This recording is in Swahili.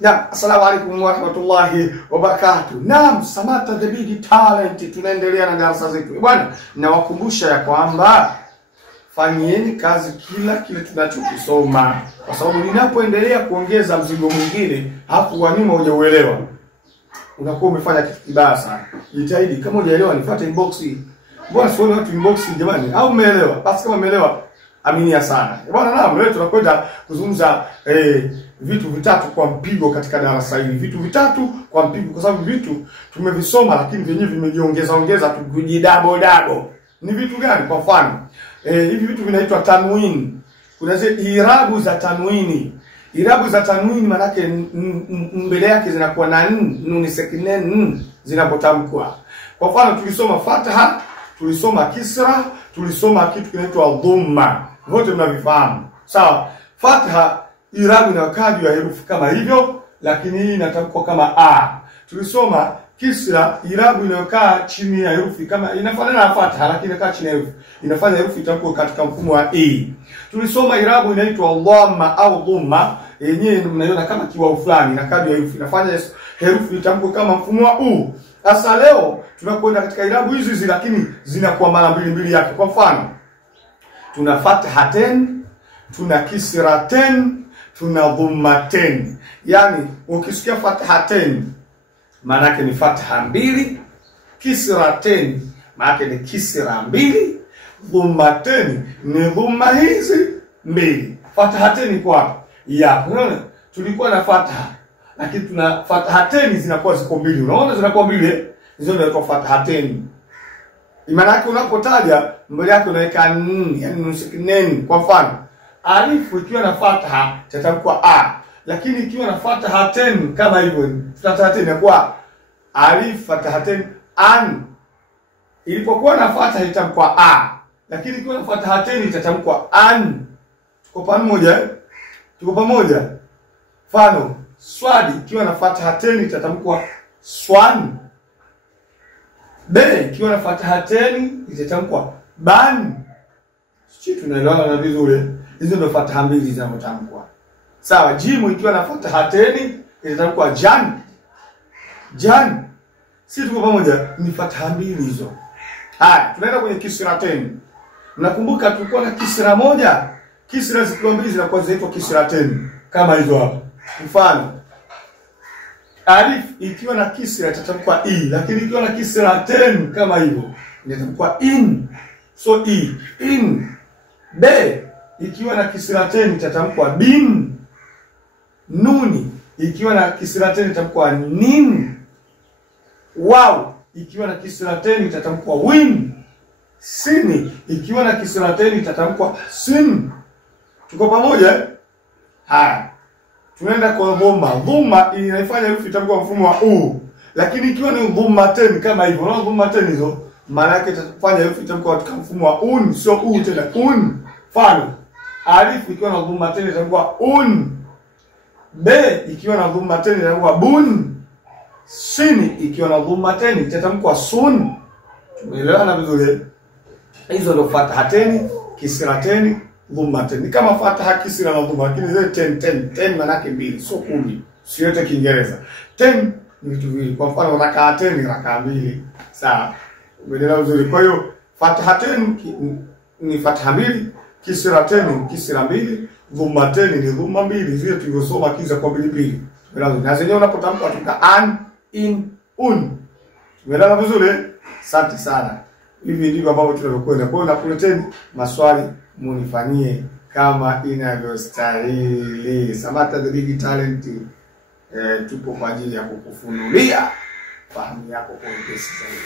Na assalamu alaikum warahmatullahi wabarakatuh. Naam, Samata the Big Talent, tunaendelea na darasa zetu. Bwana, nawakumbusha ya kwamba fanyieni kazi kile tunachokisoma, kwa sababu ninapoendelea kuongeza mzigo mwingine hapo wa nyuma hujauelewa, unakuwa umefanya kitu kibaya sana. Jitahidi, kama hujaelewa nifuate inbox. Bwana, sioni watu inbox jamani, au umeelewa? Basi kama umeelewa, aminia sana. Bwana, naam, leo tunakwenda kuzungumza vitu vitatu kwa mpigo katika darasa hili. Vitu vitatu kwa mpigo, kwa sababu vitu tumevisoma lakini vyenyewe vimejiongeza tukujidabo. Ni vitu gani? Kwa mfano, hivi vitu vinaitwa tanwini. Kuna zile irabu za tanwini. Irabu za tanwini maana yake mbele yake zinakuwa na nuni sakinen zinapotamkwa. Kwa mfano, tulisoma fatha, tulisoma kisra, tulisoma kitu kinaitwa dhamma. Wote mnavifahamu. Sawa? Fatha irabu inakaa juu ya herufi kama hivyo, lakini hii inatamkwa kama a. Tulisoma kisra, irabu inayokaa chini ya herufi kama inafanana na fatha, lakini inakaa chini ya herufi, inafanya herufi itamkwe katika mfumo wa e. Tulisoma irabu inaitwa dhamma au dhamma, yenyewe mnaiona kama kiwao fulani, inakaa juu ya herufi, inafanya herufi itamkwe kama mfumo wa u. Sasa leo tunakwenda katika irabu hizi lakini zinakuwa mara mbili yake. Kwa mfano, tuna fathaten, tuna kisraten, tuna dhammaten. Yani ukisikia fathaten maana yake ni fatha mbili, kisraten maana yake ni kisra mbili, dhammaten ni dhamma hizi mbili. Fathaten kwa ya unaona, tulikuwa na fatha lakini tuna fathaten zinakuwa ziko mbili. Unaona zinakuwa mbili, hizo ndio fathaten. Maana yake unapotaja mbele yake unaweka n, yani nusikinen. Kwa mfano, alifu ikiwa na fatha itatamkwa a, lakini ikiwa na fathaten kama hivyo, fathaten inakuwa alif fathaten an. Ilipokuwa na fatha itamkwa a, lakini ikiwa na fathaten itatamkwa an. Tuko pamoja? Tuko pamoja? Mfano, swadi ikiwa na fathaten itatamkwa swan. Be ikiwa na fathaten itatamkwa ban. Sisi tunaelewana na vizuri. Hizo ndio fatha mbili zinazotamkwa. Sawa, jimu ikiwa na fathaten itatamkwa jan. Jan. Sisi tuko pamoja, ni fatha mbili hizo. Haya, tunaenda kwenye kisraten. Mnakumbuka tulikuwa na kisra moja? Kisra zikiwa mbili zinakuwa zinaitwa kisraten kama hizo hapa. Mfano, alif ikiwa na kisra itatamkwa i, lakini ikiwa na kisraten kama hivyo inatamkwa in. So i, in. Be ikiwa na kisraten itatamkwa bin. Nuni ikiwa na kisraten itatamkwa nin. Wow ikiwa na kisraten itatamkwa win. Sini ikiwa na kisraten itatamkwa sin. Tuko pamoja? Haya, tunaenda kwa dhamma. Dhamma inaifanya herufi itamkwa mfumo wa u, lakini ikiwa ni dhammaten kama hivyo, unaona dhammaten hizo maana yake itafanya herufi itamkwa katika mfumo wa un, sio u tena, un. Mfano, alif ikiwa na dhammaten itakuwa un. Be ikiwa na dhammaten itakuwa bun. Sini ikiwa na dhammaten itatamkwa sun. Tumeelewana vizuri? Hizo ndio fathaten, kisraten, dhammaten. Ni kama fatha, kisra na dhamma, lakini zile 10 maana yake mbili, sio 10. Sio yote Kiingereza. 10 ni vitu viwili. Kwa mfano, rak'aten ni rak'a mbili. Sawa? Umeelewa vizuri? Kwa hiyo fathaten ni fatha mbili, kisraten ni kisra mbili, dhammaten ni dhamma mbili. Zile tulivyosoma kiza kwa mbili. Na zenyewe unapotamka tuka an, in, un. Umeelewa vizuri? Asante sana. Hivi ndivyo ambavyo tunavyokwenda. Kwa hiyo nakuleteni maswali munifanyie kama inavyostahili. Samata the Big Talent, tupo kwa ajili ya kukufunulia fahamu yako kwa upesi zaidi.